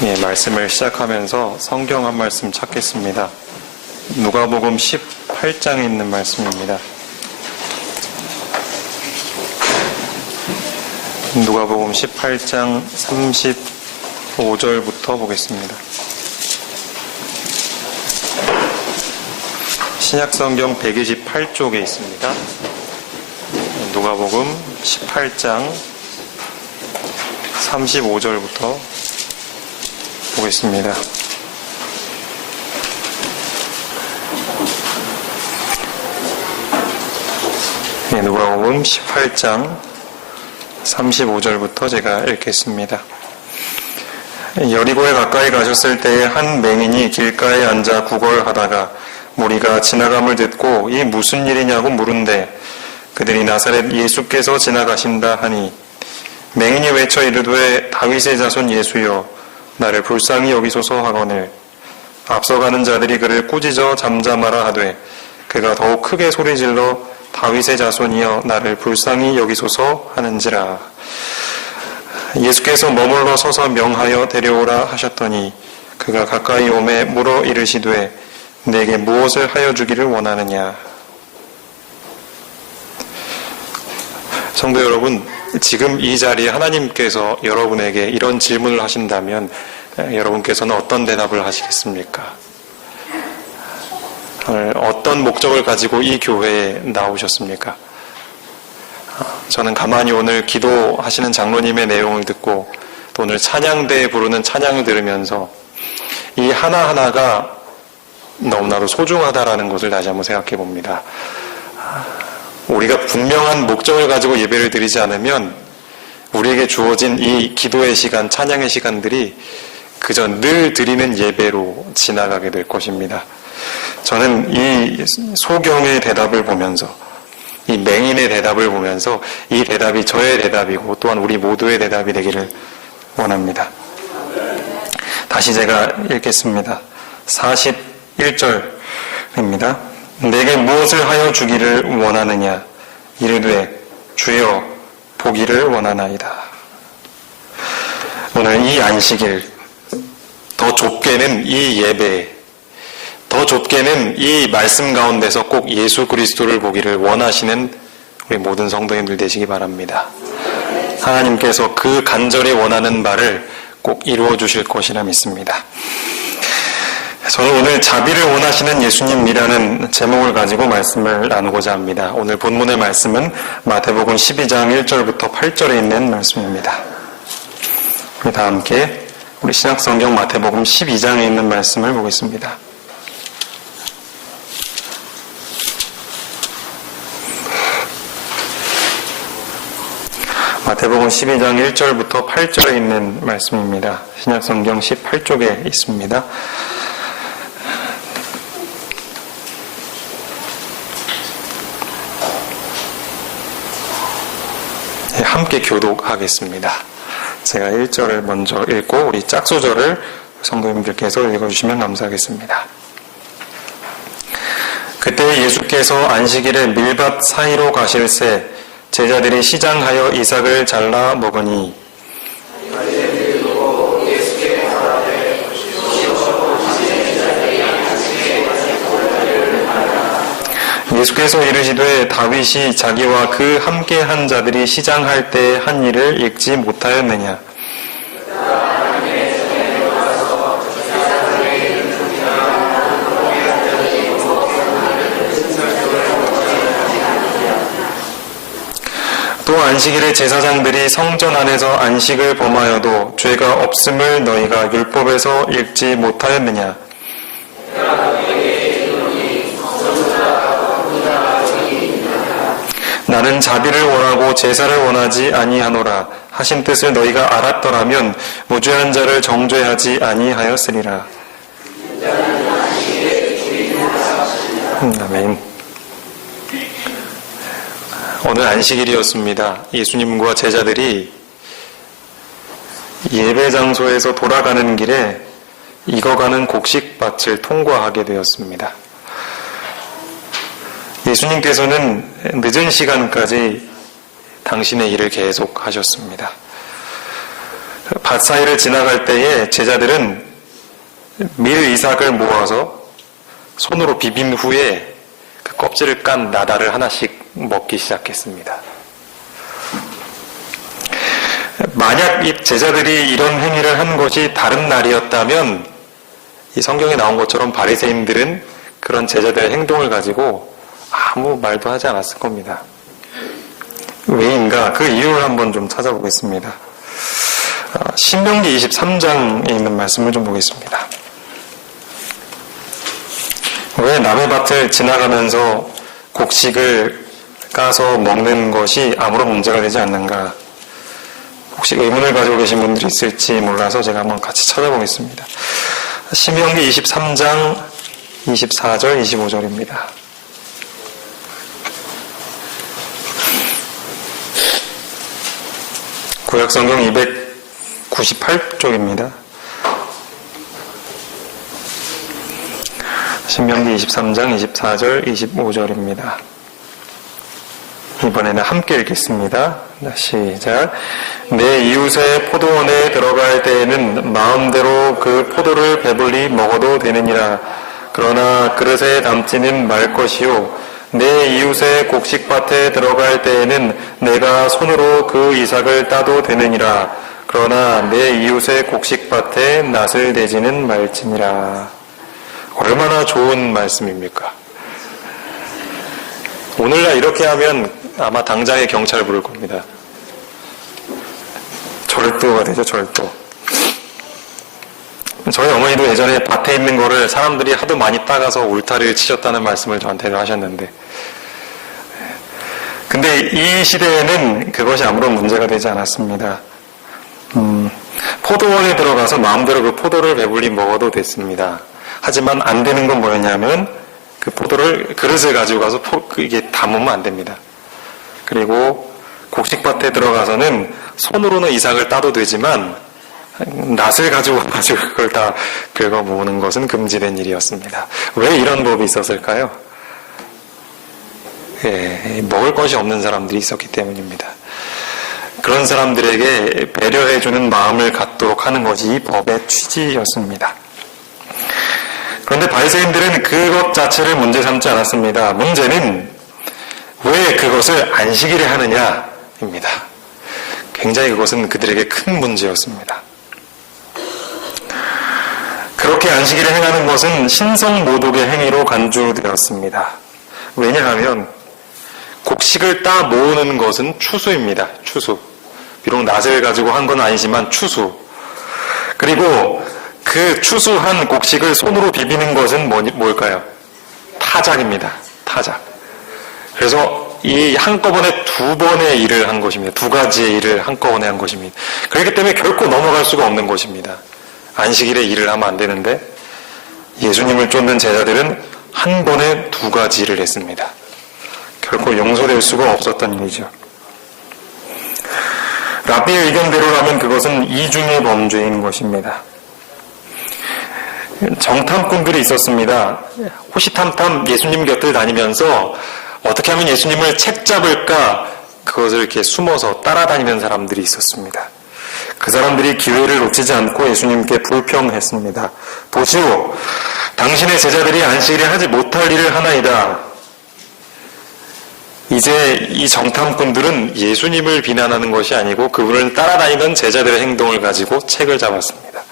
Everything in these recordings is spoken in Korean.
예, 말씀을 시작하면서 성경 한 말씀 찾겠습니다. 누가복음 18장에 있는 말씀입니다. 누가복음 18장 35절부터 보겠습니다. 신약성경 128쪽에 있습니다. 누가복음 18장 35절부터 보겠습니다. 네, 누가복음 18장 35절부터 제가 읽겠습니다. 여리고에 가까이 가셨을 때에 한 맹인이 길가에 앉아 구걸하다가 무리가 지나감을 듣고 이 무슨 일이냐고 물은데 그들이 나사렛 예수께서 지나가신다 하니 맹인이 외쳐 이르되 다윗의 자손 예수여 나를 불쌍히 여기소서 하거늘 앞서가는 자들이 그를 꾸짖어 잠잠하라 하되 그가 더욱 크게 소리질러 다윗의 자손이여 나를 불쌍히 여기소서 하는지라. 예수께서 머물러 서서 명하여 데려오라 하셨더니 그가 가까이 오매 물어 이르시되 내게 무엇을 하여 주기를 원하느냐. 성도 여러분, 지금 이 자리에 하나님께서 여러분에게 이런 질문을 하신다면 여러분께서는 어떤 대답을 하시겠습니까? 오늘 어떤 목적을 가지고 이 교회에 나오셨습니까? 저는 가만히 오늘 기도하시는 장로님의 내용을 듣고 또 오늘 찬양대에 부르는 찬양을 들으면서 이 하나하나가 너무나도 소중하다라는 것을 다시 한번 생각해 봅니다. 우리가 분명한 목적을 가지고 예배를 드리지 않으면 우리에게 주어진 이 기도의 시간, 찬양의 시간들이 그저 늘 드리는 예배로 지나가게 될 것입니다. 저는 이 소경의 대답을 보면서 이 맹인의 대답을 보면서 이 대답이 저의 대답이고 또한 우리 모두의 대답이 되기를 원합니다. 다시 제가 읽겠습니다. 41절입니다. 내게 무엇을 하여 주기를 원하느냐 이르되 주여 보기를 원하나이다. 오늘 이 안식일, 더 좁게는 이 예배, 더 좁게는 이 말씀 가운데서 꼭 예수 그리스도를 보기를 원하시는 우리 모든 성도님들 되시기 바랍니다. 하나님께서 그 간절히 원하는 바를 꼭 이루어 주실 것이라 믿습니다. 저는 오늘 자비를 원하시는 예수님이라는 제목을 가지고 말씀을 나누고자 합니다. 오늘 본문의 말씀은 마태복음 12장 1절부터 8절에 있는 말씀입니다. 우리 다 함께 우리 신약성경 마태복음 12장에 있는 말씀을 보겠습니다. 마태복음 12장 1절부터 8절에 있는 말씀입니다. 신약성경 18쪽에 있습니다. 함께 교독하겠습니다. 제가 1절을 먼저 읽고 우리 짝소절을 성도님들께서 읽어주시면 감사하겠습니다. 그때 예수께서 안식일에 밀밭 사이로 가실새 제자들이 시장하여 이삭을 잘라 먹으니 예수께서 이르시되 다윗이 자기와 그 함께한 자들이 시장할 때 한 일을 읽지 못하였느냐. 또 안식일에 제사장들이 성전 안에서 안식을 범하여도 죄가 없음을 너희가 율법에서 읽지 못하였느냐. 나는 자비를 원하고 제사를 원하지 아니하노라 하신 뜻을 너희가 알았더라면 무죄한 자를 정죄하지 아니하였으리라. 아멘. 오늘 안식일이었습니다. 예수님과 제자들이 예배 장소에서 돌아가는 길에 익어가는 곡식밭을 통과하게 되었습니다. 예수님께서는 늦은 시간까지 당신의 일을 계속하셨습니다. 밭 사이를 지나갈 때에 제자들은 밀 이삭을 모아서 손으로 비빈 후에 그 껍질을 깐 나달을 하나씩 먹기 시작했습니다. 만약 이 제자들이 이런 행위를 한 것이 다른 날이었다면 이 성경에 나온 것처럼 바리새인들은 그런 제자들의 행동을 가지고 아무 말도 하지 않았을 겁니다. 왜인가? 그 이유를 한번 좀 찾아보겠습니다. 신명기 23장에 있는 말씀을 좀 보겠습니다. 왜 남의 밭을 지나가면서 곡식을 까서 먹는 것이 아무런 문제가 되지 않는가? 혹시 의문을 가지고 계신 분들이 있을지 몰라서 제가 한번 같이 찾아보겠습니다. 신명기 23장 24절 25절입니다. 구약성경 298쪽입니다. 신명기 23장 24절 25절입니다. 이번에는 함께 읽겠습니다. 시작. 내 이웃의 포도원에 들어갈 때에는 마음대로 그 포도를 배불리 먹어도 되느니라. 그러나 그릇에 담지는 말 것이요. 내 이웃의 곡식밭에 들어갈 때에는 내가 손으로 그 이삭을 따도 되느니라. 그러나 내 이웃의 곡식밭에 낫을 대지는 말지니라. 얼마나 좋은 말씀입니까? 오늘날 이렇게 하면 아마 당장에 경찰을 부를 겁니다. 절도가 되죠, 절도. 저희 어머니도 예전에 밭에 있는 거를 사람들이 하도 많이 따가서 울타리를 치셨다는 말씀을 저한테도 하셨는데, 근데 이 시대에는 그것이 아무런 문제가 되지 않았습니다. 포도원에 들어가서 마음대로 그 포도를 배불리 먹어도 됐습니다. 하지만 안 되는 건 뭐였냐면 그 포도를 그릇을 가지고 가서 이게 담으면 안 됩니다. 그리고 곡식밭에 들어가서는 손으로는 이삭을 따도 되지만 낫을 가지고 그걸 다 긁어 모으는 것은 금지된 일이었습니다. 왜 이런 법이 있었을까요? 예, 먹을 것이 없는 사람들이 있었기 때문입니다. 그런 사람들에게 배려해주는 마음을 갖도록 하는 것이 이 법의 취지였습니다. 그런데 바리새인들은 그것 자체를 문제 삼지 않았습니다. 문제는 왜 그것을 안식일에 하느냐입니다. 굉장히 그것은 그들에게 큰 문제였습니다. 그렇게 안식일에 행하는 것은 신성모독의 행위로 간주되었습니다. 왜냐하면 곡식을 따 모으는 것은 추수입니다. 추수. 비록 낫을 가지고 한 건 아니지만 추수. 그리고 그 추수한 곡식을 손으로 비비는 것은 뭘까요? 타작입니다. 타작. 그래서 이 한꺼번에 두 번의 일을 한 것입니다. 두 가지의 일을 한꺼번에 한 것입니다. 그렇기 때문에 결코 넘어갈 수가 없는 것입니다. 안식일에 일을 하면 안 되는데 예수님을 쫓는 제자들은 한 번에 두 가지 일을 했습니다. 결코 용서될 수가 없었던 일이죠. 랍비의 의견대로라면 그것은 이중의 범죄인 것입니다. 정탐꾼들이 있었습니다. 호시탐탐 예수님 곁을 다니면서 어떻게 하면 예수님을 책잡을까 그것을 이렇게 숨어서 따라다니는 사람들이 있었습니다. 그 사람들이 기회를 놓치지 않고 예수님께 불평했습니다. 보시오, 당신의 제자들이 안식일에 하지 못할 일을 하나이다. 이제 이 정탐꾼들은 예수님을 비난하는 것이 아니고 그분을 따라다니던 제자들의 행동을 가지고 책을 잡았습니다.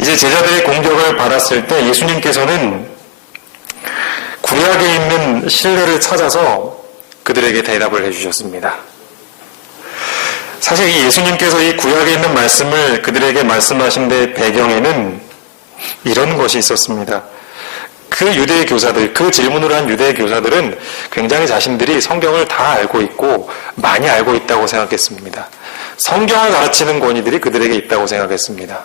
이제 제자들의 공격을 받았을 때 예수님께서는 구약에 있는 신뢰를 찾아서 그들에게 대답을 해주셨습니다. 사실 이 예수님께서 이 구약에 있는 말씀을 그들에게 말씀하신 데 배경에는 이런 것이 있었습니다. 그 유대 교사들, 그 질문을 한 유대 교사들은 굉장히 자신들이 성경을 다 알고 있고 많이 알고 있다고 생각했습니다. 성경을 가르치는 권위들이 그들에게 있다고 생각했습니다.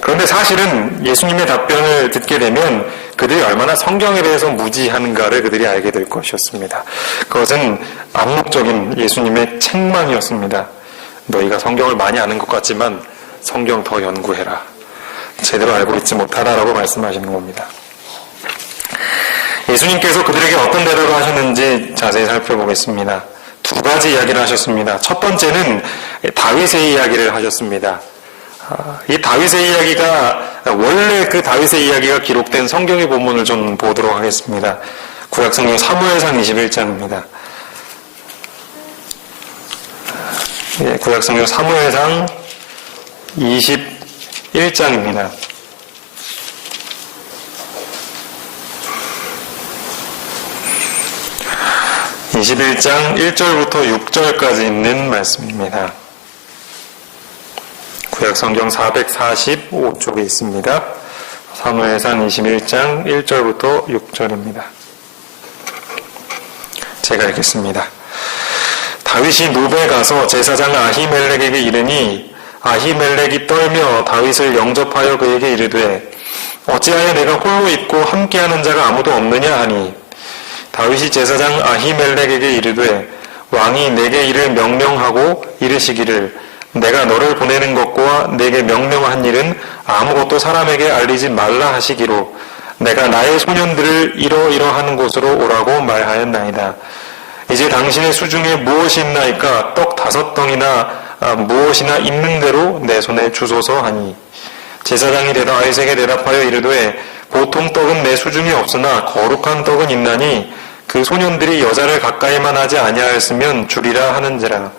그런데 사실은 예수님의 답변을 듣게 되면 그들이 얼마나 성경에 대해서 무지한가를 그들이 알게 될 것이었습니다. 그것은 암묵적인 예수님의 책망이었습니다. 너희가 성경을 많이 아는 것 같지만 성경 더 연구해라. 제대로 알고 있지 못하다라고 말씀하시는 겁니다. 예수님께서 그들에게 어떤 대답을 하셨는지 자세히 살펴보겠습니다. 두 가지 이야기를 하셨습니다. 첫 번째는 다윗의 이야기를 하셨습니다. 이 다윗의 이야기가 원래 그 다윗의 이야기가 기록된 성경의 본문을 좀 보도록 하겠습니다. 구약성경 사무엘상 21장입니다. 구약성경 사무엘상 21장입니다. 21장 1절부터 6절까지 있는 말씀입니다. 구약성경 445쪽에 있습니다. 사무엘상 21장 1절부터 6절입니다. 제가 읽겠습니다. 다윗이 노베 가서 제사장 아히멜렉에게 이르니 아히멜렉이 떨며 다윗을 영접하여 그에게 이르되 어찌하여 내가 홀로 있고 함께하는 자가 아무도 없느냐 하니 다윗이 제사장 아히멜렉에게 이르되 왕이 내게 이를 명령하고 이르시기를 내가 너를 보내는 것과 내게 명령한 일은 아무것도 사람에게 알리지 말라 하시기로 내가 나의 소년들을 이러이러하는 곳으로 오라고 말하였나이다. 이제 당신의 수중에 무엇이 있나이까 떡 5덩이나 무엇이나 있는 대로 내 손에 주소서 하니 제사장이 다윗에게 대답하여 이르되 보통 떡은 내 수중에 없으나 거룩한 떡은 있나니 그 소년들이 여자를 가까이만 하지 아니하였으면 주리라 하는지라.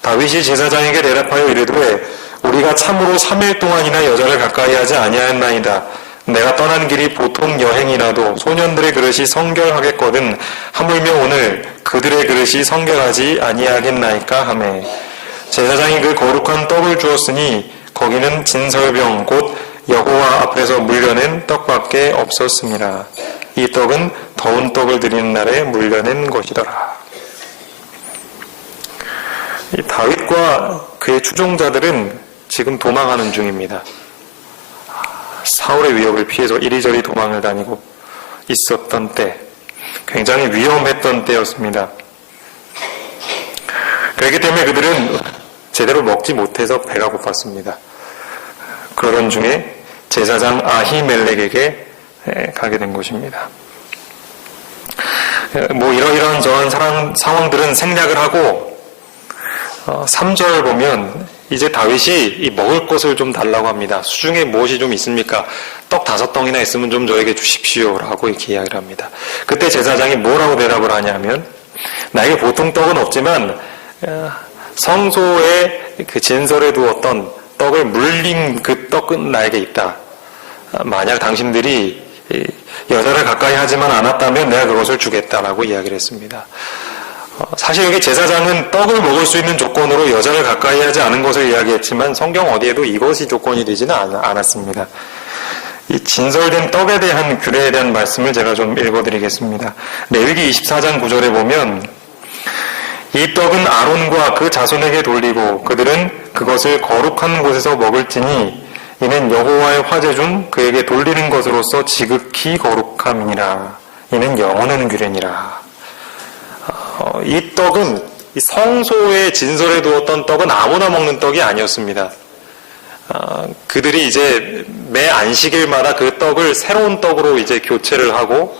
다윗이 제사장에게 대답하여 이르되 우리가 참으로 3일 동안이나 여자를 가까이 하지 아니하였나이다. 내가 떠난 길이 보통 여행이라도 소년들의 그릇이 성결하겠거든 하물며 오늘 그들의 그릇이 성결하지 아니하겠나이까 하매 제사장이 그 거룩한 떡을 주었으니 거기는 진설병 곧 여호와 앞에서 물려낸 떡밖에 없었습니다. 이 떡은 더운 떡을 드리는 날에 물려낸 것이더라. 이 다윗과 그의 추종자들은 지금 도망하는 중입니다. 사울의 위협을 피해서 이리저리 도망을 다니고 있었던 때, 굉장히 위험했던 때였습니다. 그렇기 때문에 그들은 제대로 먹지 못해서 배가 고팠습니다. 그러던 중에 제사장 아히멜렉에게 가게 된 것입니다. 이러이러한 저런 상황들은 생략을 하고 3절 보면 이제 다윗이 먹을 것을 좀 달라고 합니다. 수중에 무엇이 좀 있습니까? 떡 5덩이나 있으면 좀 저에게 주십시오 라고 이렇게 이야기를 합니다. 그때 제사장이 뭐라고 대답을 하냐면 나에게 보통 떡은 없지만 성소에 그 진설에 두었던 떡을 물린 그 떡은 나에게 있다. 만약 당신들이 여자를 가까이 하지만 않았다면 내가 그것을 주겠다라고 이야기를 했습니다. 사실 여기 제사장은 떡을 먹을 수 있는 조건으로 여자를 가까이 하지 않은 것을 이야기했지만 성경 어디에도 이것이 조건이 되지는 않았습니다. 이 진설된 떡에 대한 규례에 대한 말씀을 제가 좀 읽어드리겠습니다. 레위기 24장 9절에 보면 이 떡은 아론과 그 자손에게 돌리고 그들은 그것을 거룩한 곳에서 먹을지니 이는 여호와의 화제 중 그에게 돌리는 것으로서 지극히 거룩함이니라. 이는 영원한 규례니라. 이 떡은 이 성소에 진설해 두었던 떡은 아무나 먹는 떡이 아니었습니다. 그들이 이제 매 안식일마다 그 떡을 새로운 떡으로 이제 교체를 하고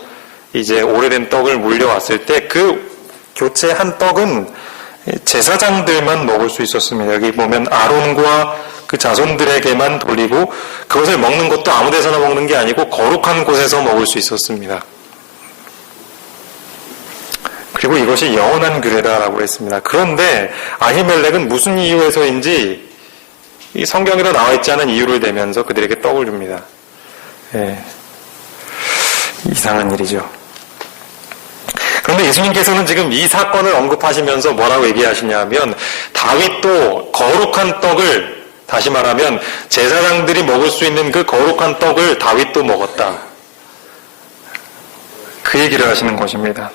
이제 오래된 떡을 물려왔을 때 그 교체한 떡은 제사장들만 먹을 수 있었습니다. 여기 보면 아론과 그 자손들에게만 돌리고 그것을 먹는 것도 아무 데서나 먹는 게 아니고 거룩한 곳에서 먹을 수 있었습니다. 그리고 이것이 영원한 규례다라고 했습니다. 그런데 아히멜렉은 무슨 이유에서인지 이 성경에도 나와 있지 않은 이유를 대면서 그들에게 떡을 줍니다. 이상한 일이죠. 그런데 예수님께서는 지금 이 사건을 언급하시면서 뭐라고 얘기하시냐면 다윗도 거룩한 떡을, 다시 말하면 제사장들이 먹을 수 있는 그 거룩한 떡을 다윗도 먹었다. 그 얘기를 하시는 것입니다.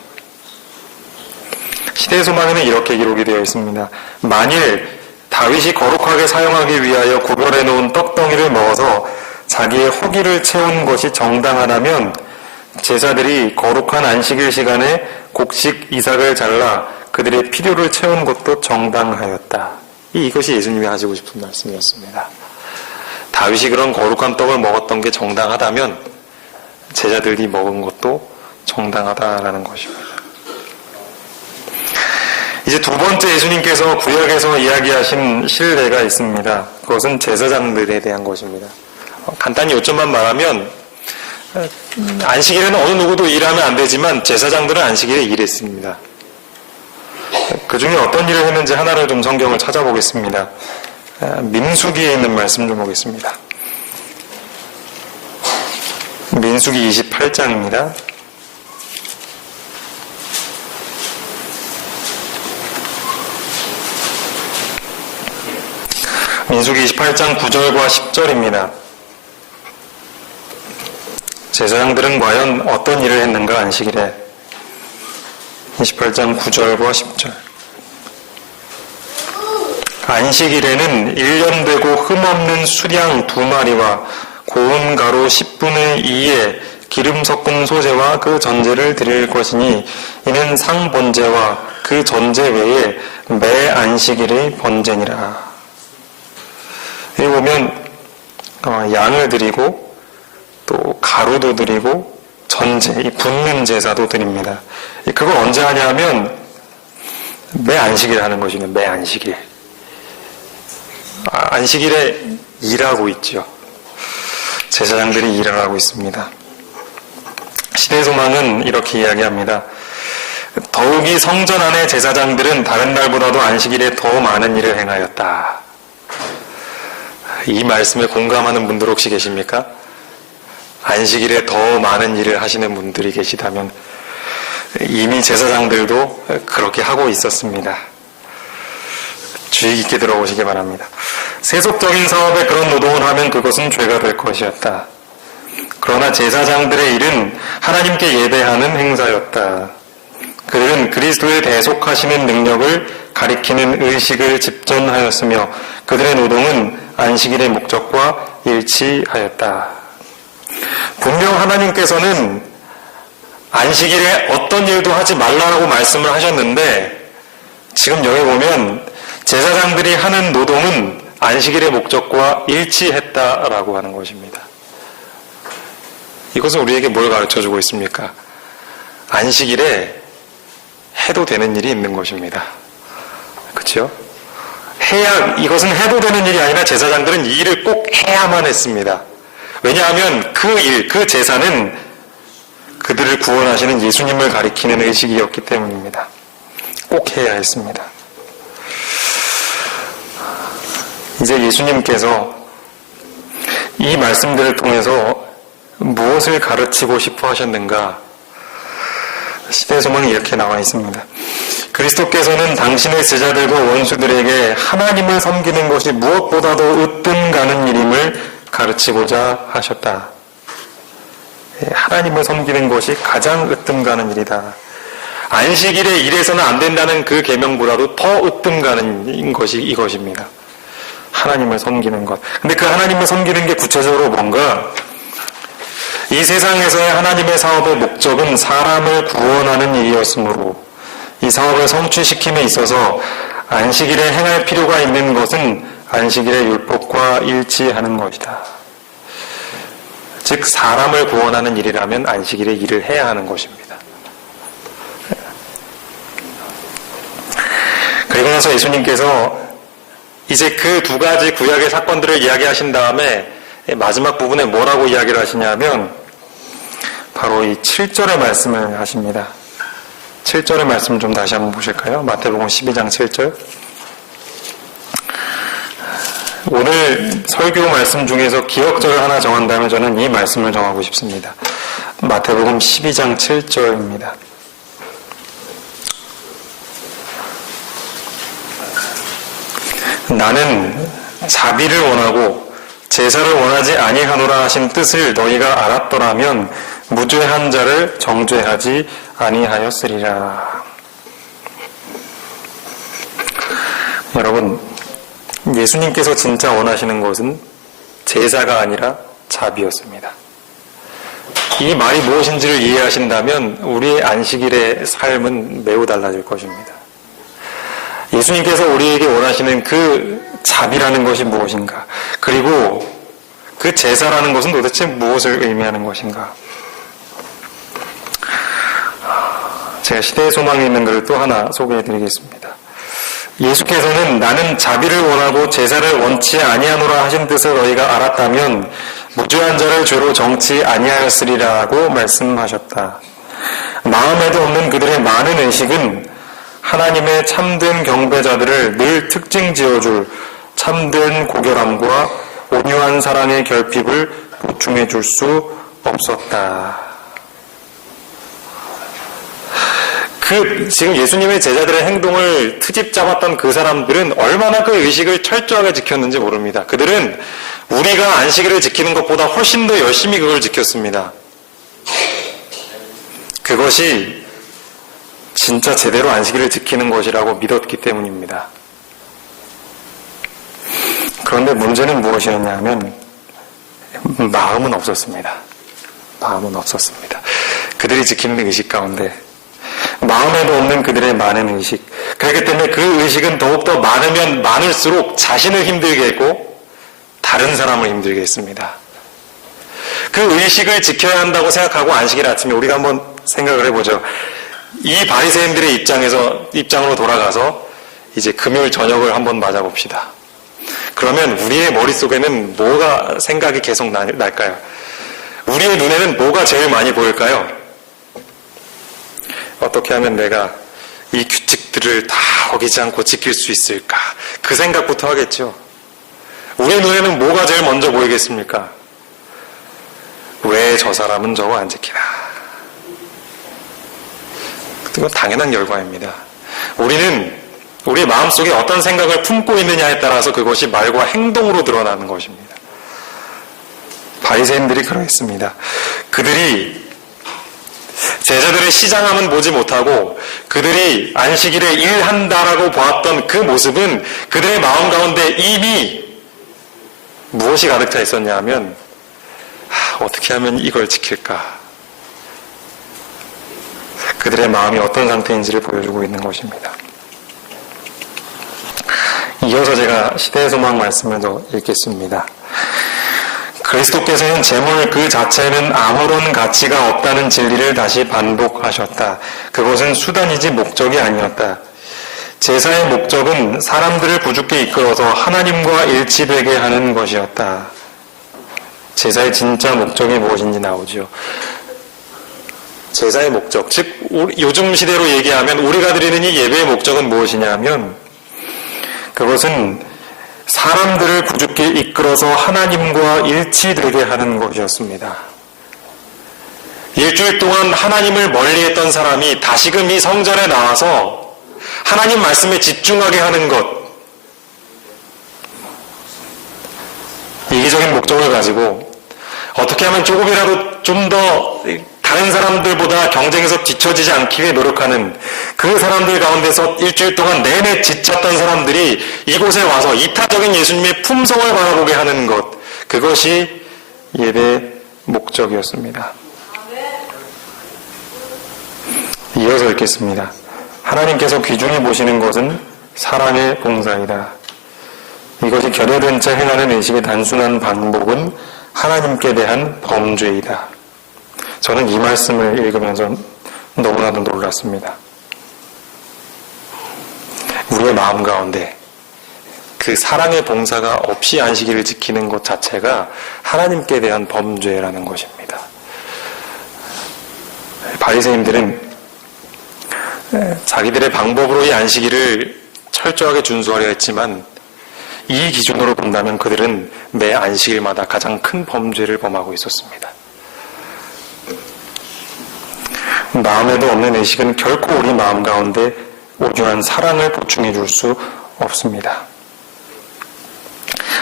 시대소망에는 이렇게 기록이 되어 있습니다. 만일 다윗이 거룩하게 사용하기 위하여 구별해 놓은 떡덩이를 먹어서 자기의 허기를 채운 것이 정당하다면 제사들이 거룩한 안식일 시간에 곡식 이삭을 잘라 그들의 필요를 채운 것도 정당하였다. 이것이 예수님이 하시고 싶은 말씀이었습니다. 다윗이 그런 거룩한 떡을 먹었던 게 정당하다면 제자들이 먹은 것도 정당하다라는 것입니다. 이제 두 번째 예수님께서 구약에서 이야기하신 신뢰가 있습니다. 그것은 제사장들에 대한 것입니다. 간단히 요점만 말하면 안식일에는 어느 누구도 일하면 안 되지만 제사장들은 안식일에 일했습니다. 그 중에 어떤 일을 했는지 하나를 좀 성경을 찾아보겠습니다. 민수기에 있는 말씀 좀 보겠습니다. 민수기 28장입니다. 민수기 28장 9절과 10절입니다. 제사장들은 과연 어떤 일을 했는가 안식일에. 28장 9절과 10절. 안식일에는 1년 되고 흠없는 수량 2마리와 고운 가루 10분의 2에 기름 섞은 소재와 그 전제를 드릴 것이니 이는 상번제와 그 전제 외에 매 안식일의 번제니라. 여기 보면 양을 드리고 또 가루도 드리고 전제, 이 붓는 제사도 드립니다. 그걸 언제 하냐면 매 안식일 하는 것이네요. 매 안식일. 안식일에 일하고 있죠. 제사장들이 일을 하고 있습니다. 시대소망은 이렇게 이야기합니다. 더욱이 성전 안의 제사장들은 다른 날보다도 안식일에 더 많은 일을 행하였다. 이 말씀에 공감하는 분들 혹시 계십니까? 안식일에 더 많은 일을 하시는 분들이 계시다면 이미 제사장들도 그렇게 하고 있었습니다. 주의 깊게 들어보시기 바랍니다. 세속적인 사업에 그런 노동을 하면 그것은 죄가 될 것이었다. 그러나 제사장들의 일은 하나님께 예배하는 행사였다. 그들은 그리스도의 대속하시는 능력을 가리키는 의식을 집전하였으며 그들의 노동은 안식일의 목적과 일치하였다. 분명 하나님께서는 안식일에 어떤 일도 하지 말라고 말씀을 하셨는데 지금 여기 보면 제사장들이 하는 노동은 안식일의 목적과 일치했다라고 하는 것입니다. 이것은 우리에게 뭘 가르쳐주고 있습니까? 안식일에 해도 되는 일이 있는 것입니다. 그렇죠? 이것은 해도 되는 일이 아니라 제사장들은 이 일을 꼭 해야만 했습니다. 왜냐하면 그 일, 그 제사는 그들을 구원하시는 예수님을 가리키는 의식이었기 때문입니다. 꼭 해야 했습니다. 이제 예수님께서 이 말씀들을 통해서 무엇을 가르치고 싶어 하셨는가? 시대소망이 이렇게 나와 있습니다. 그리스도께서는 당신의 제자들과 원수들에게 하나님을 섬기는 것이 무엇보다도 으뜸 가는 일임을 가르치고자 하셨다. 하나님을 섬기는 것이 가장 으뜸 가는 일이다. 안식일에 일해서는 안 된다는 그 계명보다도 더 으뜸 가는 것이 이것입니다. 하나님을 섬기는 것. 근데 그 하나님을 섬기는 게 구체적으로 뭔가? 이 세상에서의 하나님의 사업의 목적은 사람을 구원하는 일이었으므로 이 사업을 성취시킴에 있어서 안식일에 행할 필요가 있는 것은 안식일의 율법과 일치하는 것이다. 즉 사람을 구원하는 일이라면 안식일에 일을 해야 하는 것입니다. 그리고 나서 예수님께서 이제 그 두 가지 구약의 사건들을 이야기하신 다음에 마지막 부분에 뭐라고 이야기를 하시냐면 바로 이 7절의 말씀을 하십니다. 7절의 말씀 좀 다시 한번 보실까요? 마태복음 12장 7절. 오늘 설교 말씀 중에서 기억절을 하나 정한다면 저는 이 말씀을 정하고 싶습니다. 마태복음 12장 7절입니다. 나는 자비를 원하고 제사를 원하지 아니하노라 하신 뜻을 너희가 알았더라면 무죄한 자를 정죄하지 아니하였으리라. 여러분, 예수님께서 진짜 원하시는 것은 제사가 아니라 자비였습니다. 이 말이 무엇인지를 이해하신다면 우리의 안식일의 삶은 매우 달라질 것입니다. 예수님께서 우리에게 원하시는 그 자비라는 것이 무엇인가? 그리고 그 제사라는 것은 도대체 무엇을 의미하는 것인가? 제가 시대의 소망에 있는 글을 또 하나 소개해 드리겠습니다. 예수께서는 나는 자비를 원하고 제사를 원치 아니하노라 하신 뜻을 너희가 알았다면 무죄한 자를 죄로 정치 아니하였으리라고 말씀하셨다. 마음에도 없는 그들의 많은 의식은 하나님의 참된 경배자들을 늘 특징 지어줄 참된 고결함과 온유한 사랑의 결핍을 보충해 줄 수 없었다. 지금 예수님의 제자들의 행동을 트집 잡았던 그 사람들은 얼마나 그 의식을 철저하게 지켰는지 모릅니다. 그들은 우리가 안식일을 지키는 것보다 훨씬 더 열심히 그걸 지켰습니다. 그것이 진짜 제대로 안식일을 지키는 것이라고 믿었기 때문입니다. 그런데 문제는 무엇이었냐면 마음은 없었습니다. 마음은 없었습니다. 그들이 지키는 의식 가운데 마음에도 없는 그들의 많은 의식. 그렇기 때문에 그 의식은 더욱더 많으면 많을수록 자신을 힘들게 했고 다른 사람을 힘들게 했습니다. 그 의식을 지켜야 한다고 생각하고 안식일 아침에 우리가 한번 생각을 해보죠. 이 바리새인들의 입장으로 돌아가서 이제 금요일 저녁을 한번 맞아봅시다. 그러면 우리의 머릿속에는 뭐가 생각이 계속 날까요? 우리의 눈에는 뭐가 제일 많이 보일까요? 어떻게 하면 내가 이 규칙들을 다 어기지 않고 지킬 수 있을까? 그 생각부터 하겠죠. 우리 눈에는 뭐가 제일 먼저 보이겠습니까? 왜 저 사람은 저거 안 지키나? 그건 당연한 결과입니다. 우리는 우리의 마음속에 어떤 생각을 품고 있느냐에 따라서 그것이 말과 행동으로 드러나는 것입니다. 바리새인들이 그러했습니다. 그들이 제자들의 시장함은 보지 못하고 그들이 안식일에 일한다라고 보았던 그 모습은 그들의 마음 가운데 이미 무엇이 가득 차 있었냐 하면 어떻게 하면 이걸 지킬까? 그들의 마음이 어떤 상태인지를 보여주고 있는 것입니다. 이어서 제가 시대의 소망 말씀을 더 읽겠습니다. 그리스도께서는 제물 그 자체는 아무런 가치가 없다는 진리를 다시 반복하셨다. 그것은 수단이지 목적이 아니었다. 제사의 목적은 사람들을 부죽게 이끌어서 하나님과 일치되게 하는 것이었다. 제사의 진짜 목적이 무엇인지 나오죠. 제사의 목적, 즉 요즘 시대로 얘기하면 우리가 드리는 이 예배의 목적은 무엇이냐면 그것은 사람들을 부죽게 이끌어서 하나님과 일치되게 하는 것이었습니다. 일주일 동안 하나님을 멀리했던 사람이 다시금 이 성전에 나와서 하나님 말씀에 집중하게 하는 것, 이기적인 목적을 가지고 어떻게 하면 조금이라도 좀 더 다른 사람들보다 경쟁에서 뒤처지지 않기 위해 노력하는 그 사람들 가운데서 일주일 동안 내내 지쳤던 사람들이 이곳에 와서 이타적인 예수님의 품성을 바라보게 하는 것, 그것이 예배의 목적이었습니다. 이어서 읽겠습니다. 하나님께서 귀중히 보시는 것은 사랑의 봉사이다. 이것이 결여된 채 행하는 의식의 단순한 반복은 하나님께 대한 범죄이다. 저는 이 말씀을 읽으면서 너무나도 놀랐습니다. 우리의 마음 가운데 그 사랑의 봉사가 없이 안식일을 지키는 것 자체가 하나님께 대한 범죄라는 것입니다. 바리새인들은 자기들의 방법으로 이 안식일을 철저하게 준수하려 했지만 이 기준으로 본다면 그들은 매 안식일마다 가장 큰 범죄를 범하고 있었습니다. 마음에도 없는 의식은 결코 우리 마음 가운데 온유한 사랑을 보충해 줄 수 없습니다.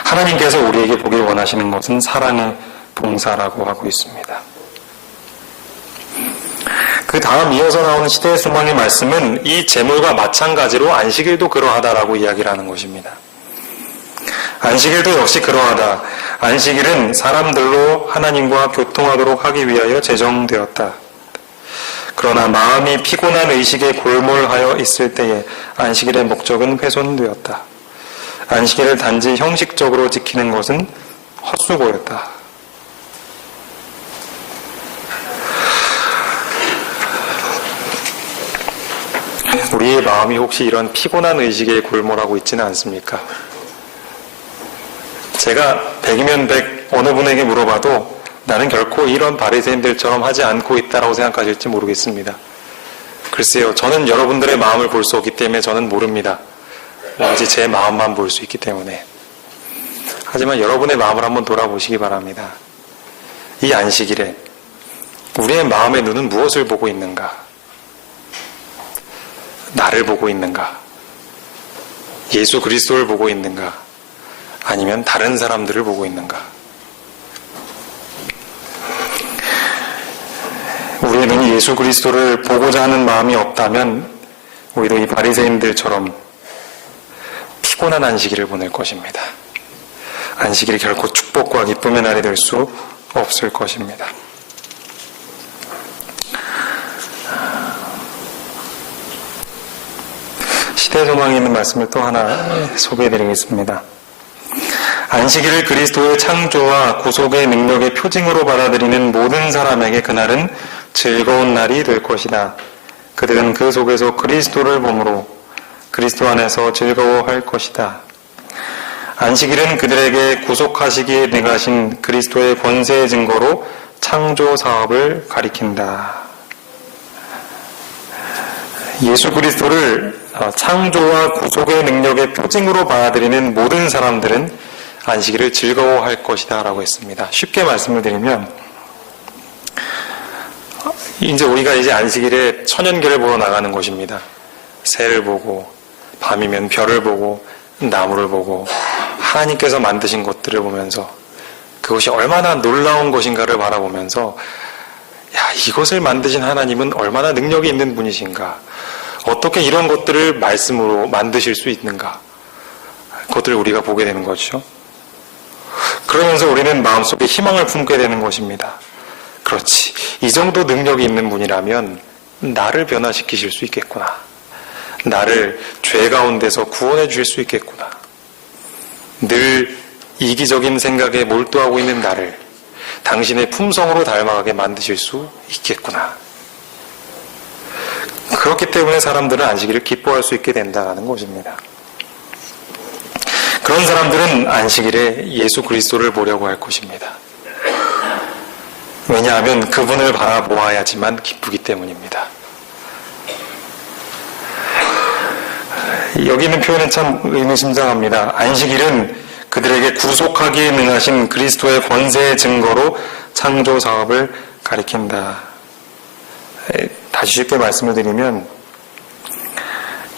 하나님께서 우리에게 보길 원하시는 것은 사랑의 봉사라고 하고 있습니다. 그 다음 이어서 나오는 시대의 소망의 말씀은 이 제물과 마찬가지로 안식일도 그러하다라고 이야기를 하는 것입니다. 안식일도 역시 그러하다. 안식일은 사람들로 하나님과 교통하도록 하기 위하여 제정되었다. 그러나 마음이 피곤한 의식에 골몰하여 있을 때에 안식일의 목적은 훼손되었다. 안식일을 단지 형식적으로 지키는 것은 헛수고였다. 우리의 마음이 혹시 이런 피곤한 의식에 골몰하고 있지는 않습니까? 제가 100이면 100 어느 분에게 물어봐도 나는 결코 이런 바리새인들처럼 하지 않고 있다라고 생각하실지 모르겠습니다. 글쎄요, 저는 여러분들의 마음을 볼 수 없기 때문에 저는 모릅니다. 오로지 제 마음만 볼 수 있기 때문에. 하지만 여러분의 마음을 한번 돌아보시기 바랍니다. 이 안식일에 우리의 마음의 눈은 무엇을 보고 있는가? 나를 보고 있는가? 예수 그리스도를 보고 있는가? 아니면 다른 사람들을 보고 있는가? 우리의 눈이 예수 그리스도를 보고자 하는 마음이 없다면 우리도 이 바리새인들처럼 피곤한 안식일을 보낼 것입니다. 안식일이 결코 축복과 기쁨의 날이 될 수 없을 것입니다. 시대소망이 있는 말씀을 또 하나 소개해드리겠습니다. 안식일을 그리스도의 창조와 구속의 능력의 표징으로 받아들이는 모든 사람에게 그날은 즐거운 날이 될 것이다. 그들은 그 속에서 그리스도를 보므로 그리스도 안에서 즐거워할 것이다. 안식일은 그들에게 구속하시기에 능하신 그리스도의 권세의 증거로 창조 사업을 가리킨다. 예수 그리스도를 창조와 구속의 능력의 표징으로 받아들이는 모든 사람들은 안식일을 즐거워할 것이다 라고 했습니다. 쉽게 말씀을 드리면 이제 우리가 안식일에 천연계를 보러 나가는 것입니다. 새를 보고 밤이면 별을 보고 나무를 보고 하나님께서 만드신 것들을 보면서 그것이 얼마나 놀라운 것인가를 바라보면서 이것을 만드신 하나님은 얼마나 능력이 있는 분이신가, 어떻게 이런 것들을 말씀으로 만드실 수 있는가, 그것들을 우리가 보게 되는 거죠. 그러면서 우리는 마음속에 희망을 품게 되는 것입니다. 그렇지, 이 정도 능력이 있는 분이라면 나를 변화시키실 수 있겠구나, 나를 죄 가운데서 구원해 주실 수 있겠구나, 늘 이기적인 생각에 몰두하고 있는 나를 당신의 품성으로 닮아가게 만드실 수 있겠구나. 그렇기 때문에 사람들은 안식일을 기뻐할 수 있게 된다는 것입니다. 그런 사람들은 안식일에 예수 그리스도를 보려고 할 것입니다. 왜냐하면 그분을 바라보아야지만 기쁘기 때문입니다. 여기 있는 표현은 참 의미심장합니다. 안식일은 그들에게 구속하기에 능하신 그리스도의 권세의 증거로 창조 사업을 가리킨다. 다시 쉽게 말씀을 드리면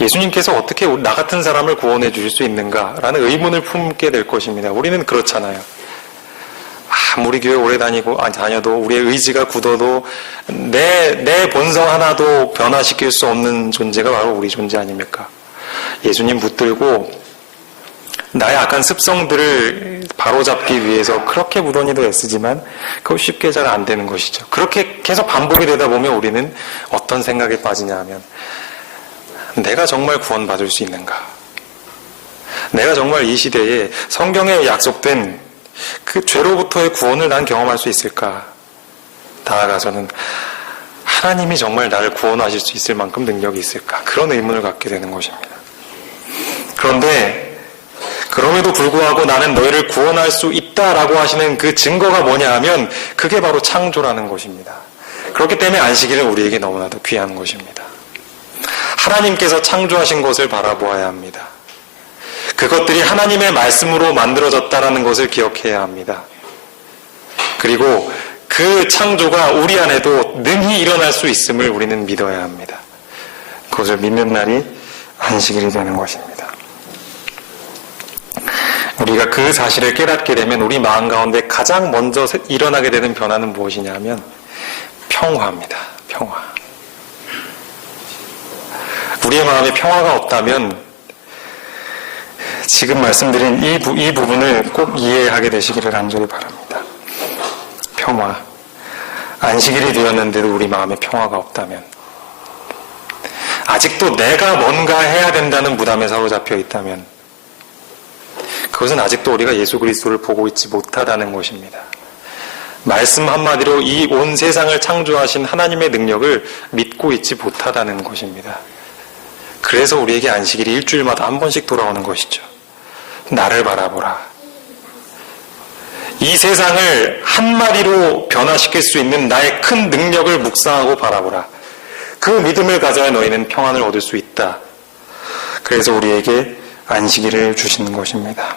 예수님께서 어떻게 나 같은 사람을 구원해 주실 수 있는가라는 의문을 품게 될 것입니다. 우리는 그렇잖아요. 아무리 교회 오래 다녀도 우리의 의지가 굳어도 내 본성 하나도 변화시킬 수 없는 존재가 바로 우리 존재 아닙니까? 예수님 붙들고 나의 악한 습성들을 바로잡기 위해서 그렇게 무던히도 애쓰지만 그거 쉽게 잘 안 되는 것이죠. 그렇게 계속 반복이 되다 보면 우리는 어떤 생각에 빠지냐 하면 내가 정말 구원받을 수 있는가? 내가 정말 이 시대에 성경에 약속된 그 죄로부터의 구원을 난 경험할 수 있을까? 나아가서는 하나님이 정말 나를 구원하실 수 있을 만큼 능력이 있을까? 그런 의문을 갖게 되는 것입니다. 그런데 그럼에도 불구하고 나는 너희를 구원할 수 있다라고 하시는 그 증거가 뭐냐 하면 그게 바로 창조라는 것입니다. 그렇기 때문에 안식일은 우리에게 너무나도 귀한 것입니다. 하나님께서 창조하신 것을 바라보아야 합니다. 그것들이 하나님의 말씀으로 만들어졌다는 것을 기억해야 합니다. 그리고 그 창조가 우리 안에도 능히 일어날 수 있음을 우리는 믿어야 합니다. 그것을 믿는 날이 안식일이 되는 것입니다. 우리가 그 사실을 깨닫게 되면 우리 마음 가운데 가장 먼저 일어나게 되는 변화는 무엇이냐면 평화입니다. 평화. 우리의 마음에 평화가 없다면 지금 말씀드린 이 부분을 꼭 이해하게 되시기를 간절히 바랍니다. 평화. 안식일이 되었는데도 우리 마음에 평화가 없다면, 아직도 내가 뭔가 해야 된다는 부담에 사로잡혀 있다면 그것은 아직도 우리가 예수 그리스도를 보고 있지 못하다는 것입니다. 말씀 한마디로 이 온 세상을 창조하신 하나님의 능력을 믿고 있지 못하다는 것입니다. 그래서 우리에게 안식일이 일주일마다 한 번씩 돌아오는 것이죠. 나를 바라보라. 이 세상을 한마디로 변화시킬 수 있는 나의 큰 능력을 묵상하고 바라보라. 그 믿음을 가져야 너희는 평안을 얻을 수 있다. 그래서 우리에게 안식일을 주시는 것입니다.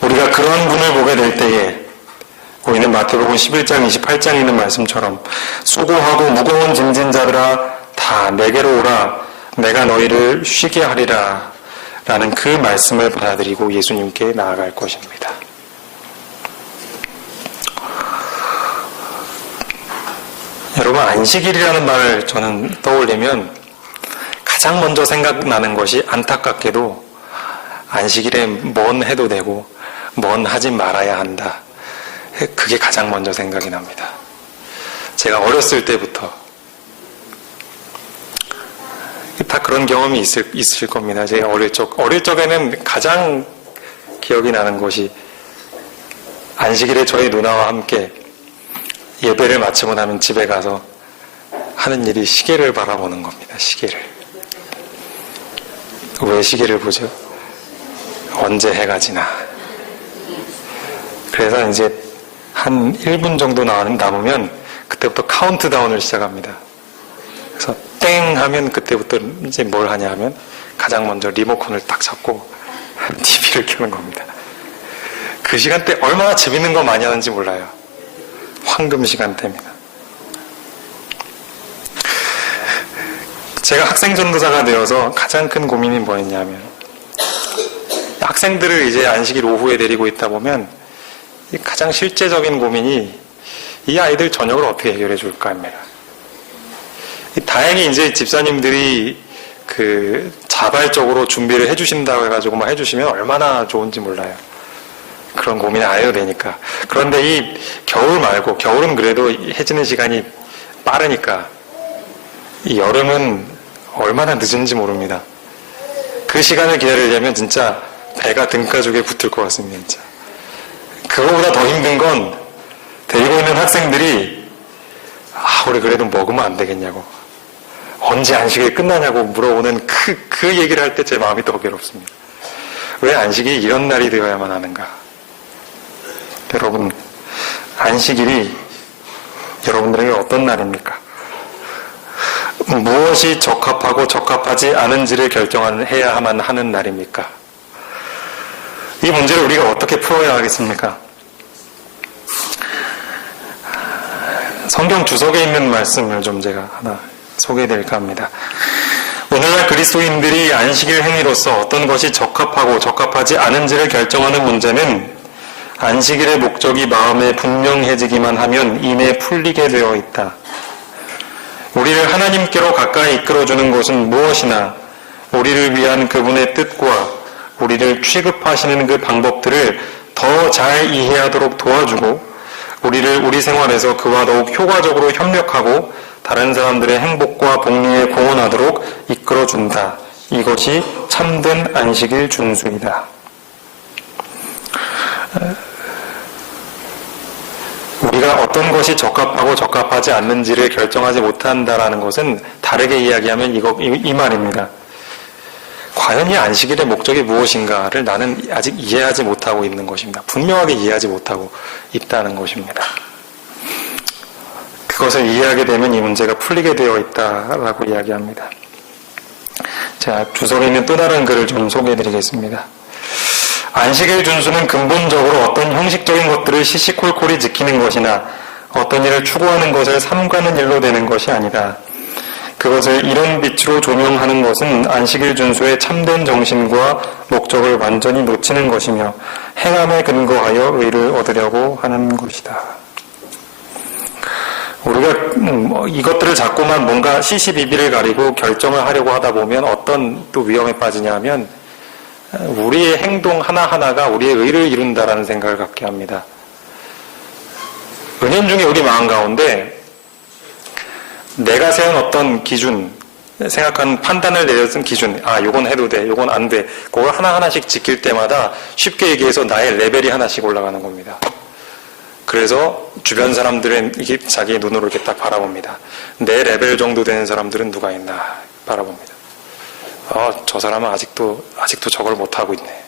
우리가 그런 분을 보게 될 때에 우리는 마태복음 11장 28장에 있는 말씀처럼 수고하고 무거운 짐진 자들아 다 내게로 오라 내가 너희를 쉬게 하리라 라는 그 말씀을 받아들이고 예수님께 나아갈 것입니다. 여러분, 안식일이라는 말을 저는 떠올리면 가장 먼저 생각나는 것이 안타깝게도 안식일에 뭔 해도 되고 뭔 하지 말아야 한다. 그게 가장 먼저 생각이 납니다. 제가 어렸을 때부터 다 그런 경험이 있으실 겁니다. 제가 어릴 적에는 가장 기억이 나는 것이 안식일에 저희 누나와 함께 예배를 마치고 나면 집에 가서 하는 일이 시계를 바라보는 겁니다. 시계를. 왜 시계를 보죠? 언제 해가 지나. 그래서 이제 한 1분 정도 남으면 그때부터 카운트다운을 시작합니다. 그래서 땡 하면 그때부터 이제 뭘 하냐 하면 가장 먼저 리모컨을 딱 잡고 TV를 켜는 겁니다. 그 시간대 얼마나 재밌는 거 많이 하는지 몰라요. 황금 시간대입니다. 제가 학생 전도사가 되어서 가장 큰 고민이 뭐였냐면 학생들을 이제 안식일 오후에 데리고 있다 보면 가장 실제적인 고민이 이 아이들 저녁을 어떻게 해결해 줄까 합니다. 다행히 이제 집사님들이 자발적으로 준비를 해주신다고 해가지고 해주시면 얼마나 좋은지 몰라요. 그런 고민 안 해도 되니까. 그런데 이 겨울 말고, 겨울은 그래도 해지는 시간이 빠르니까, 이 여름은 얼마나 늦은지 모릅니다. 그 시간을 기다리려면 진짜 배가 등가죽에 붙을 것 같습니다, 진짜. 그거보다 더 힘든 건, 데리고 있는 학생들이, 우리 그래도 먹으면 안 되겠냐고. 언제 안식이 끝나냐고 물어보는 그 얘기를 할 때 제 마음이 더 괴롭습니다. 왜 안식이 이런 날이 되어야만 하는가? 여러분, 안식일이 여러분들에게 어떤 날입니까? 무엇이 적합하고 적합하지 않은지를 결정해야만 하는 날입니까? 이 문제를 우리가 어떻게 풀어야 하겠습니까? 성경 주석에 있는 말씀을 좀 제가 하나 소개해드릴까 합니다. 오늘날 그리스도인들이 안식일 행위로서 어떤 것이 적합하고 적합하지 않은지를 결정하는 문제는 안식일의 목적이 마음에 분명해지기만 하면 이내 풀리게 되어 있다. 우리를 하나님께로 가까이 이끌어주는 것은 무엇이나 우리를 위한 그분의 뜻과 우리를 취급하시는 그 방법들을 더 잘 이해하도록 도와주고 우리를 우리 생활에서 그와 더욱 효과적으로 협력하고 다른 사람들의 행복과 복리에 공헌하도록 이끌어준다. 이것이 참된 안식일 준수이다. 우리가 어떤 것이 적합하고 적합하지 않는지를 결정하지 못한다라는 것은 다르게 이야기하면 이 말입니다. 과연 이 안식일의 목적이 무엇인가를 나는 아직 이해하지 못하고 있는 것입니다. 분명하게 이해하지 못하고 있다는 것입니다. 그것을 이해하게 되면 이 문제가 풀리게 되어 있다라고 이야기합니다. 자, 주석에 있는 또 다른 글을 좀 소개해드리겠습니다. 안식일 준수는 근본적으로 어떤 형식적인 것들을 시시콜콜이 지키는 것이나 어떤 일을 추구하는 것을 삼가는 일로 되는 것이 아니다. 그것을 이런 빛으로 조명하는 것은 안식일 준수의 참된 정신과 목적을 완전히 놓치는 것이며 행함에 근거하여 의를 얻으려고 하는 것이다. 우리가 이것들을 자꾸만 뭔가 시시비비를 가리고 결정을 하려고 하다 보면 어떤 또 위험에 빠지냐 하면 우리의 행동 하나하나가 우리의 의를 이룬다라는 생각을 갖게 합니다. 은연중에 우리 마음 가운데 내가 세운 어떤 기준, 생각한 판단을 내렸던 기준, 요건 해도 돼, 요건 안 돼, 그걸 하나하나씩 지킬 때마다 쉽게 얘기해서 나의 레벨이 하나씩 올라가는 겁니다. 그래서 주변 사람들은 이게 자기의 눈으로 이렇게 딱 바라봅니다. 내 레벨 정도 되는 사람들은 누가 있나 바라봅니다. 저 사람은 아직도 저걸 못하고 있네.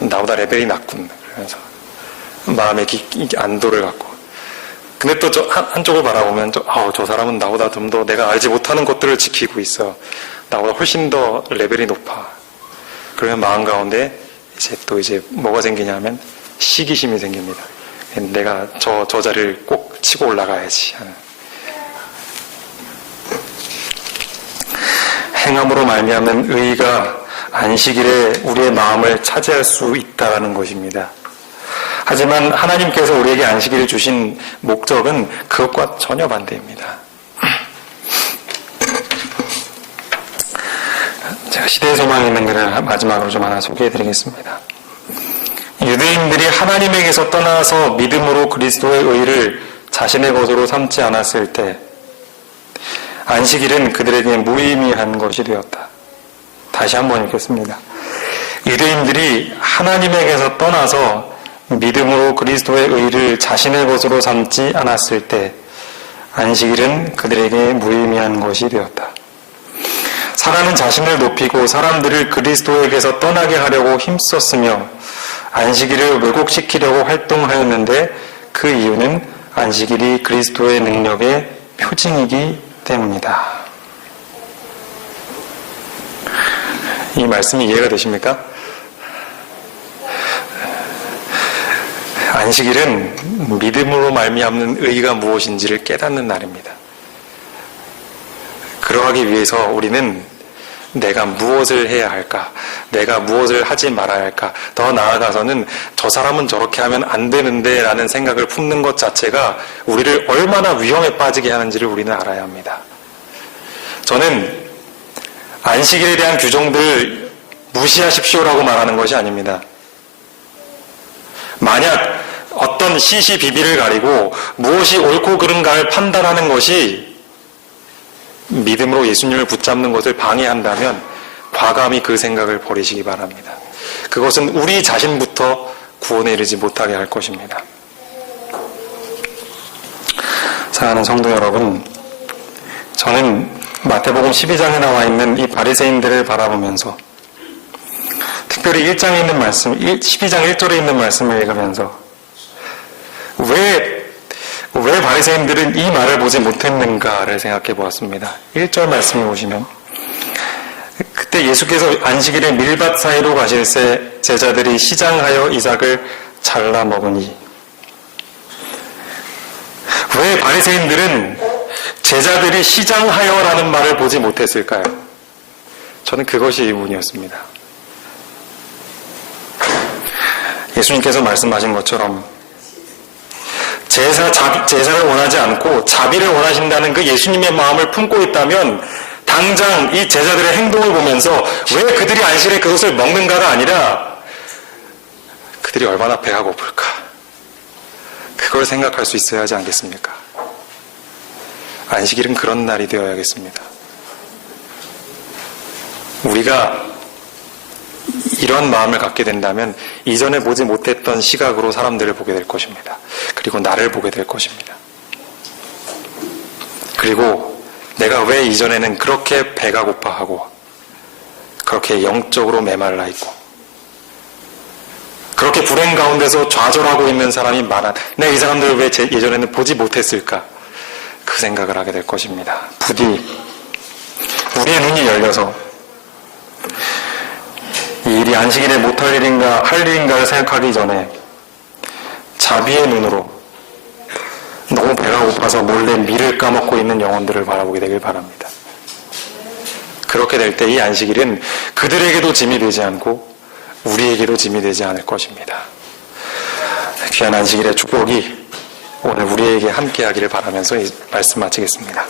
나보다 레벨이 낮군. 그러면서 마음에 안도를 갖고. 근데 또 한쪽을 바라보면 저 사람은 나보다 좀 더 내가 알지 못하는 것들을 지키고 있어. 나보다 훨씬 더 레벨이 높아. 그러면 마음 가운데 이제 뭐가 생기냐면 시기심이 생깁니다. 내가 저 자리를 꼭 치고 올라가야지 하는. 행함으로 말미암는 의가 안식일에 우리의 마음을 차지할 수 있다는 것입니다. 하지만 하나님께서 우리에게 안식일을 주신 목적은 그것과 전혀 반대입니다. 제가 시대의 소망이 있는 글을 마지막으로 좀 하나 소개해드리겠습니다. 유대인들이 하나님에게서 떠나서 믿음으로 그리스도의 의를 자신의 것으로 삼지 않았을 때 안식일은 그들에게 무의미한 것이 되었다. 다시 한번 읽겠습니다. 유대인들이 하나님에게서 떠나서 믿음으로 그리스도의 의를 자신의 것으로 삼지 않았을 때 안식일은 그들에게 무의미한 것이 되었다. 사람은 자신을 높이고 사람들을 그리스도에게서 떠나게 하려고 힘썼으며 안식일을 왜곡시키려고 활동하였는데 그 이유는 안식일이 그리스도의 능력의 표징이기 때문이다. 이 말씀이 이해가 되십니까? 안식일은 믿음으로 말미암는 의가 무엇인지를 깨닫는 날입니다. 그러하기 위해서 우리는 내가 무엇을 해야 할까? 내가 무엇을 하지 말아야 할까? 더 나아가서는 저 사람은 저렇게 하면 안 되는데 라는 생각을 품는 것 자체가 우리를 얼마나 위험에 빠지게 하는지를 우리는 알아야 합니다. 저는 안식일에 대한 규정들 무시하십시오라고 말하는 것이 아닙니다. 만약 어떤 시시비비를 가리고 무엇이 옳고 그른가를 판단하는 것이 믿음으로 예수님을 붙잡는 것을 방해한다면 과감히 그 생각을 버리시기 바랍니다. 그것은 우리 자신부터 구원에 이르지 못하게 할 것입니다. 사랑하는 성도 여러분, 저는 마태복음 12장에 나와 있는 이 바리새인들을 바라보면서 특별히 1장에 있는 말씀, 12장 1절에 있는 말씀을 읽으면서 왜 바리새인들은 이 말을 보지 못했는가를 생각해 보았습니다. 1절 말씀에 보시면 그때 예수께서 안식일에 밀밭 사이로 가실새 제자들이 시장하여 이삭을 잘라 먹으니. 왜 바리새인들은 제자들이 시장하여라는 말을 보지 못했을까요? 저는 그것이 의문이었습니다. 예수님께서 말씀하신 것처럼 제사를 원하지 않고 자비를 원하신다는 그 예수님의 마음을 품고 있다면 당장 이 제자들의 행동을 보면서 왜 그들이 안식일에 그것을 먹는가가 아니라 그들이 얼마나 배가 고플까, 그걸 생각할 수 있어야 하지 않겠습니까? 안식일은 그런 날이 되어야겠습니다. 우리가 이런 마음을 갖게 된다면 이전에 보지 못했던 시각으로 사람들을 보게 될 것입니다. 그리고 나를 보게 될 것입니다. 그리고 내가 왜 이전에는 그렇게 배가 고파하고 그렇게 영적으로 메말라 있고 그렇게 불행 가운데서 좌절하고 있는 사람이 많아, 내가 이 사람들을 왜 예전에는 보지 못했을까, 그 생각을 하게 될 것입니다. 부디 우리의 눈이 열려서 이 일이 안식일에 못할 일인가 할 일인가를 생각하기 전에 자비의 눈으로 너무 배가 고파서 몰래 밀을 까먹고 있는 영혼들을 바라보게 되길 바랍니다. 그렇게 될 때 이 안식일은 그들에게도 짐이 되지 않고 우리에게도 짐이 되지 않을 것입니다. 귀한 안식일의 축복이 오늘 우리에게 함께하기를 바라면서 이 말씀 마치겠습니다.